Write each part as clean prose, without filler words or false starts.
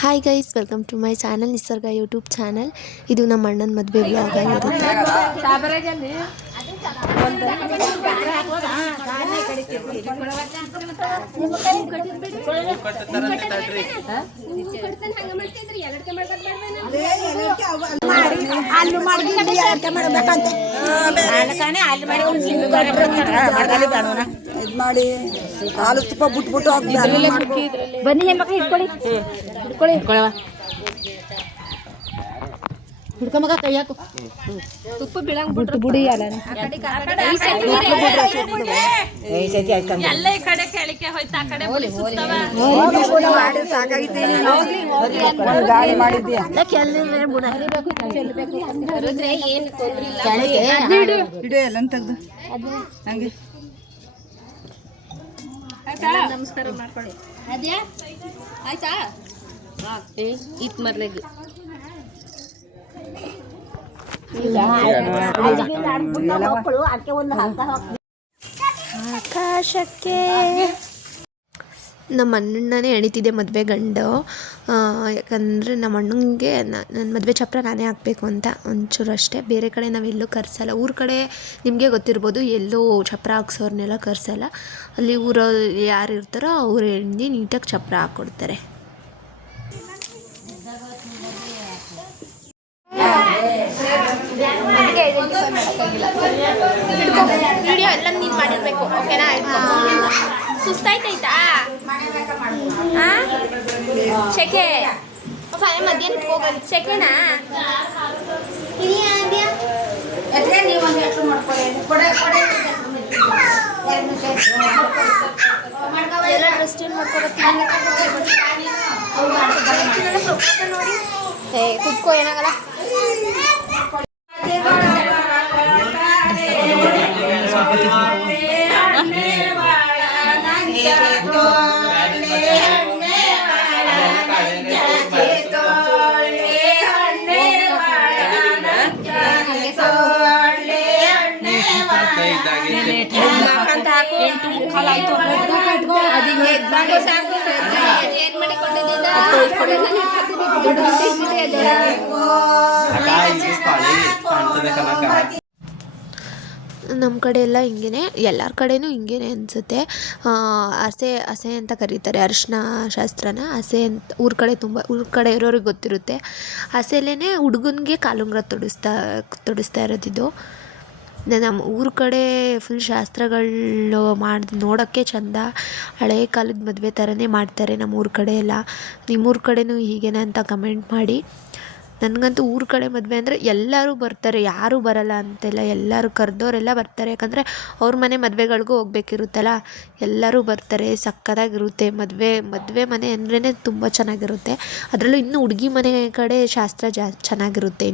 Hi guys, welcome to my channel Nisarga YouTube channel. ಇದು ನಮ್ಮ ಅಣ್ಣನ ಮದುವೆ ಬ್ಲಾಗ್ ಆಗಿರುತ್ತೆ. ಮಾಡಿ ಹಾಲು ತುಪ್ಪ ಬಿಟ್ಬಿಟ್ಟು ಬನ್ನಿ ಹೆಣ್ಮಕ್ಳು ಹಿಡ್ಕೊಳ್ಳಿ ಹಿಡ್ಕೊಂಬಗ ಕೈ ಹಾಕು ತುಪ್ಪ ಬೀಳಂಗ್ ಬಿಟ್ಟು ಬಿಡಿ ಅಲ್ಲ ಎಲ್ಲ ಈ ಕಡೆ ಕೆಳಕ್ಕೆ ಹೋಯ್ತು ಆ ಕಡೆ ಗಾಳಿ ಮಾಡಿದ್ಯಾ ಎಲ್ಲ ತೆಗ್ದು ಹಂಗೆ ನಮಸ್ಕಾರ ಮಾಡ್ಕೊಳ್ಳಿ ಅದ್ಯಾ ಆಯ್ತಾ ಇತ್ ಮರ್ಲೆಗ್ ಆಕಾಶಕ್ಕೆ ನಮ್ಮ ಅಣ್ಣನೇ ಎಣಿತಿದ್ದೆ ಮದುವೆ ಗಂಡು. ಯಾಕಂದರೆ ನಮ್ಮ ಅಣ್ಣಂಗೆ ನನ್ನ ಮದುವೆ ಚಪ್ರ ನಾನೇ ಹಾಕಬೇಕು ಅಂತ ಒಂಚೂರು ಅಷ್ಟೇ. ಬೇರೆ ಕಡೆ ನಾವೆಲ್ಲೂ ಕರೆಸಲ್ಲ. ಊರ ಕಡೆ ನಿಮಗೆ ಗೊತ್ತಿರ್ಬೋದು, ಎಲ್ಲೂ ಚಪ್ರ ಹಾಕ್ಸೋರ್ನೆಲ್ಲ ಕರೆಸಲ್ಲ. ಅಲ್ಲಿ ಊರಲ್ಲಿ ಯಾರು ಇರ್ತಾರೋ ಅವ್ರು ಎಣ್ಣೆ ನೀಟಾಗಿ ಚಪ್ರ ಹಾಕ್ಕೊಡ್ತಾರೆ. ವಿಡಿಯೋ ಎಲ್ಲ ನೀನು ಮಾಡಿರ್ಬೇಕು, ಓಕೆನಾ? ಸುಸ್ತಾಯ್ತಾಯ್ತಾ? ಶೆಕೆ ಮಧ್ಯಾಹ್ನ ಹೋಗಲಿ. ಶೆಕೆನಾ? ಎಲ್ಲ ಡ್ರೆಸ್ ಚೇಂಜ್ ಮಾಡ್ಕೊಬರ್ತೀನಿ ನೋಡಿ. ಕುತ್ಕೋ, ಏನಾಗಲ್ಲ. ನಮ್ಮ ಕಡೆ ಎಲ್ಲ ಹಿಂಗೇ, ಎಲ್ಲರ ಕಡೆನೂ ಹಿಂಗೇ ಅನಿಸುತ್ತೆ. ಹಸೆ ಅಂತ ಕರೀತಾರೆ ಅರಿಶಿನ ಶಾಸ್ತ್ರನ. ಹಸೆ ಅಂತ ಊರ ಕಡೆ ಇರೋರಿಗೆ ಗೊತ್ತಿರುತ್ತೆ. ಹಸೆಲೇ ಹುಡುಗನಿಗೆ ಕಾಲುಂಗುರ ತೊಡಿಸ್ತಾ ಇರೋದಿದು. ನಮ್ಮ ಊರ ಕಡೆ ಫುಲ್ ಶಾಸ್ತ್ರಗಳು ನೋಡೋಕ್ಕೆ ಚೆಂದ. ಹಳೇ ಕಾಲದ ಮದುವೆ ಥರನೇ ಮಾಡ್ತಾರೆ ನಮ್ಮ ಊರ ಕಡೆ ಎಲ್ಲ. ನಿಮ್ಮೂರ ಕಡೆನೂ ಹೀಗೇನೆ ಅಂತ ಕಮೆಂಟ್ ಮಾಡಿ. ನನಗಂತೂ ಊರ ಕಡೆ ಮದುವೆ ಅಂದರೆ ಎಲ್ಲರೂ ಬರ್ತಾರೆ, ಯಾರೂ ಬರಲ್ಲ ಅಂತೆಲ್ಲ. ಎಲ್ಲರೂ ಕರೆದವರೆಲ್ಲ ಬರ್ತಾರೆ. ಯಾಕಂದರೆ ಅವ್ರ ಮನೆ ಮದುವೆಗಳಿಗೂ ಹೋಗ್ಬೇಕಿರುತ್ತಲ್ಲ, ಎಲ್ಲರೂ ಬರ್ತಾರೆ. ಸಕ್ಕತ್ತಾಗಿರುತ್ತೆ ಮದುವೆ ಮನೆ ಅಂದ್ರೇ ತುಂಬ ಚೆನ್ನಾಗಿರುತ್ತೆ. ಅದರಲ್ಲೂ ಇನ್ನೂ ಹುಡುಗಿ ಮನೆ ಕಡೆ ಶಾಸ್ತ್ರ ಚೆನ್ನಾಗಿರುತ್ತೆ.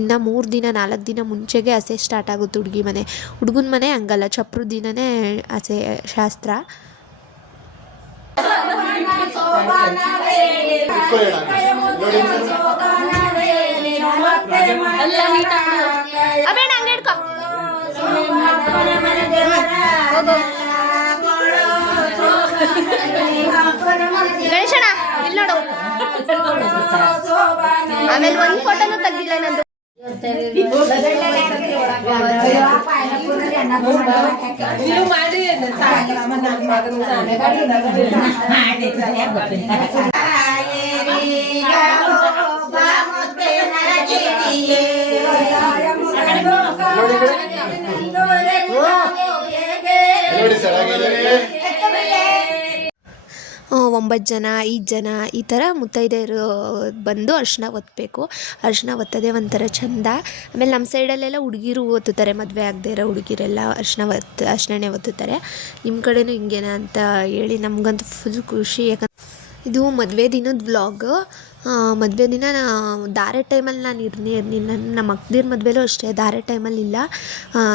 ಇನ್ನು 3 ದಿನ 4 ದಿನ ಮುಂಚೆಗೆ ಹಸೆ ಸ್ಟಾರ್ಟ್ ಆಗುತ್ತೆ ಹುಡುಗಿ ಮನೆ. ಹುಡುಗನ ಮನೆ ಹಂಗಲ್ಲ, ಚಪ್ರದ ದಿನವೇ ಹಸೆ ಶಾಸ್ತ್ರ. ಗಣೇಶಣ್ಣ ಇಲ್ಲಿ ನೋಡು. ಆಮೇಲೆ ಒಂದು ಫೋಟೋನು ತೆಗ್ದಿಲ್ಲ ನಂದು. ಒಂಬತ್ತು ಜನ 5 ಜನ ಈ ಥರ ಮುತ್ತೈದೆಯರು ಬಂದು ಅರಿಶಿನ ಒತ್ತಬೇಕು. ಅರಿಶಿನ ಒತ್ತೋದೇ ಒಂಥರ ಚೆಂದ. ಆಮೇಲೆ ನಮ್ಮ ಸೈಡಲ್ಲೆಲ್ಲ ಹುಡುಗಿರು ಒತ್ತುತ್ತಾರೆ, ಮದುವೆ ಆಗದೆ ಇರೋ ಹುಡುಗಿರೆಲ್ಲ ಅರಿಶಿಣನೇ ಒತ್ತುತ್ತಾರೆ. ನಿಮ್ಮ ಕಡೆನೂ ಹಿಂಗೇನ ಅಂತ ಹೇಳಿ. ನಮಗಂತೂ ಫುಲ್ ಖುಷಿ. ಯಾಕಂದ್ರೆ ಇದು ಮದುವೆ ದಿನದ ವ್ಲಾಗ್. ಮದುವೆ ದಿನ ಧಾರೆ ಟೈಮಲ್ಲಿ ನಾನು ಇರಲಿಲ್ಲ. ನಮ್ಮ ಅಕ್ಕದಿರ ಮದುವೆಲೂ ಅಷ್ಟೇ ಧಾರೆ ಟೈಮಲ್ಲಿ ಇಲ್ಲ.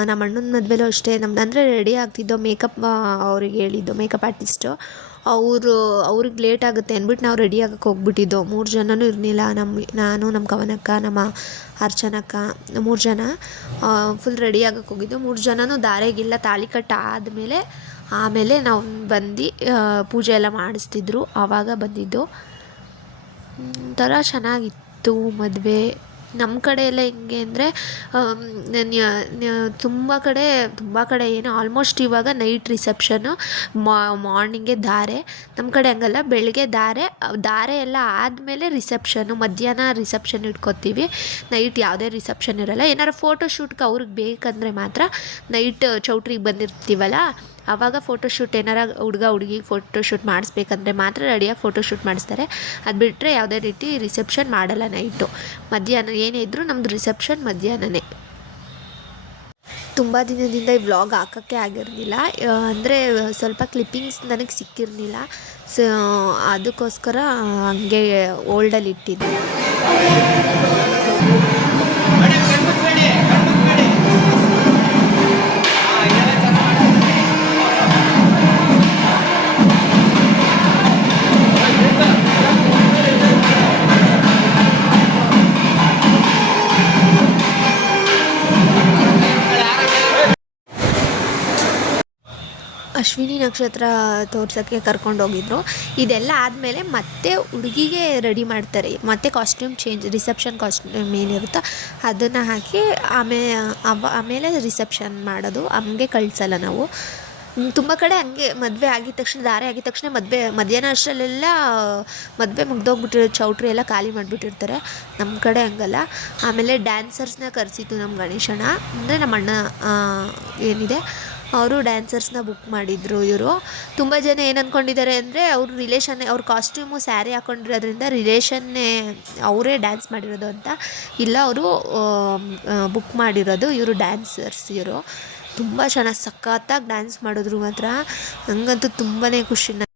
ನಮ್ಮ ಅಣ್ಣನ ಮದುವೆಲೂ ಅಷ್ಟೇ. ಅಂದರೆ ರೆಡಿ ಆಗ್ತಿದ್ದೋ ಮೇಕಪ್ ಅವ್ರಿಗೆ ಹೇಳಿದ್ದು, ಮೇಕಪ್ ಆರ್ಟಿಸ್ಟು ಅವ್ರಿಗೆ ಲೇಟ್ ಆಗುತ್ತೆ ಅಂದ್ಬಿಟ್ಟು ನಾವು ರೆಡಿ ಆಗಕ್ಕೆ ಹೋಗ್ಬಿಟ್ಟಿದ್ದೋ. 3 ಜನನೂ ಇರಲಿಲ್ಲ. ನಾನು, ನಮ್ಮ ಕವನಕ್ಕ, ನಮ್ಮ ಅರ್ಚನಕ್ಕ 3 ಜನ ಫುಲ್ ರೆಡಿ ಆಗಕ್ಕೆ ಹೋಗಿದ್ದು. 3 ಜನನೂ ದಾರೆಗಿಲ್ಲ. ತಾಳಿ ಕಟ್ಟು ಆಮೇಲೆ ನಾವು ಬಂದು ಪೂಜೆ ಎಲ್ಲ ಮಾಡಿಸ್ತಿದ್ರು, ಆವಾಗ ಬಂದಿದ್ದು. ಒಂಥರ ಚೆನ್ನಾಗಿತ್ತು ಮದುವೆ. ನಮ್ಮ ಕಡೆ ಎಲ್ಲ ಹೆಂಗೆ ಅಂದರೆ ತುಂಬ ಕಡೆ ಏನು ಆಲ್ಮೋಸ್ಟ್ ಇವಾಗ ನೈಟ್ ರಿಸೆಪ್ಷನ್ನು, ಮಾರ್ನಿಂಗೆ ಧಾರೆ. ನಮ್ಮ ಕಡೆ ಹಂಗಲ್ಲ, ಬೆಳಗ್ಗೆ ಧಾರೆ ಎಲ್ಲ ಆದಮೇಲೆ ರಿಸೆಪ್ಷನ್ನು, ಮಧ್ಯಾಹ್ನ ರಿಸೆಪ್ಷನ್ ಇಟ್ಕೊತೀವಿ. ನೈಟ್ ಯಾವುದೇ ರಿಸೆಪ್ಷನ್ ಇರೋಲ್ಲ. ಏನಾರು ಫೋಟೋಶೂಟ್ಗೆ ಅವ್ರಿಗೆ ಬೇಕಂದರೆ ಮಾತ್ರ ನೈಟ್ ಚೌಟ್ರಿಗೆ ಬಂದಿರ್ತೀವಲ್ಲ, ಆವಾಗ ಫೋಟೋಶೂಟ್ ಏನಾರ ಹುಡುಗಿಗೆ ಫೋಟೋಶೂಟ್ ಮಾಡಿಸ್ಬೇಕಂದ್ರೆ ಮಾತ್ರ ರೆಡಿಯಾಗಿ ಫೋಟೋಶೂಟ್ ಮಾಡಿಸ್ತಾರೆ. ಅದು ಬಿಟ್ಟರೆ ಯಾವುದೇ ರೀತಿ ರಿಸೆಪ್ಷನ್ ಮಾಡಲ್ಲ ನೈಟು. ಮಧ್ಯಾಹ್ನ ಏನೇ ಇದ್ದರೂ ನಮ್ಮದು ರಿಸೆಪ್ಷನ್ ಮಧ್ಯಾಹ್ನನೇ. ತುಂಬ ದಿನದಿಂದ ಈ ವ್ಲಾಗ್ ಹಾಕೋಕ್ಕೆ ಆಗಿರಲಿಲ್ಲ, ಅಂದರೆ ಸ್ವಲ್ಪ ಕ್ಲಿಪ್ಪಿಂಗ್ಸ್ ನನಗೆ ಸಿಕ್ಕಿರಲಿಲ್ಲ. ಸೊ ಅದಕ್ಕೋಸ್ಕರ ಹಂಗೆ ಓಲ್ಡಲ್ಲಿ ಇಟ್ಟಿದ್ದೆ. ಅಶ್ವಿನಿ ನಕ್ಷತ್ರ ತೋರ್ಸೋಕ್ಕೆ ಕರ್ಕೊಂಡೋಗಿದ್ರು. ಇದೆಲ್ಲ ಆದಮೇಲೆ ಮತ್ತೆ ಹುಡುಗಿಗೆ ರೆಡಿ ಮಾಡ್ತಾರೆ, ಮತ್ತೆ ಕಾಸ್ಟ್ಯೂಮ್ ಚೇಂಜ್, ರಿಸೆಪ್ಷನ್ ಕಾಸ್ಟ್ಯೂಮ್ ಏನಿರುತ್ತೋ ಅದನ್ನು ಹಾಕಿ ಆಮೇಲೆ ರಿಸೆಪ್ಷನ್ ಮಾಡೋದು. ಹಂಗೆ ಕಳಿಸಲ್ಲ ನಾವು. ತುಂಬ ಕಡೆ ಹಂಗೆ ಮದುವೆ ಆಗಿದ ತಕ್ಷಣ, ಧಾರೆ ಆಗಿದ ತಕ್ಷಣ ಮಧ್ಯಾಹ್ನ ಅಷ್ಟರಲ್ಲೆಲ್ಲ ಮದುವೆ ಮುಗ್ದೋಗ್ಬಿಟ್ಟಿರೋ ಚೌಟ್ರಿ ಎಲ್ಲ ಖಾಲಿ ಮಾಡಿಬಿಟ್ಟಿರ್ತಾರೆ. ನಮ್ಮ ಕಡೆ ಹಂಗಲ್ಲ. ಆಮೇಲೆ ಡ್ಯಾನ್ಸರ್ಸ್ನ ಕರೆಸಿತ್ತು ನಮ್ಮ ಗಣೇಶಣ್ಣ, ಅಂದರೆ ನಮ್ಮ ಅಣ್ಣ ಏನಿದೆ ಅವರು ಡ್ಯಾನ್ಸರ್ಸ್ನ ಬುಕ್ ಮಾಡಿದ್ರು. ಇವರು ತುಂಬ ಜನ ಏನು ಅಂದ್ಕೊಂಡಿದ್ದಾರೆ ಅಂದರೆ ಅವ್ರ ಕಾಸ್ಟ್ಯೂಮು ಸ್ಯಾರಿ ಹಾಕ್ಕೊಂಡಿರೋದ್ರಿಂದ ರಿಲೇಷನ್ನೇ ಅವರೇ ಡ್ಯಾನ್ಸ್ ಮಾಡಿರೋದು ಅಂತ. ಇಲ್ಲ, ಅವರು ಬುಕ್ ಮಾಡಿರೋದು. ಇವರು ಡ್ಯಾನ್ಸರ್ಸ್. ಇವರು ತುಂಬ ಚೆನ್ನಾಗಿ ಸಖತ್ತಾಗಿ ಡ್ಯಾನ್ಸ್ ಮಾಡಿದ್ರು ಮಾತ್ರ. ನನಗಂತೂ ತುಂಬಾ ಖುಷಿ.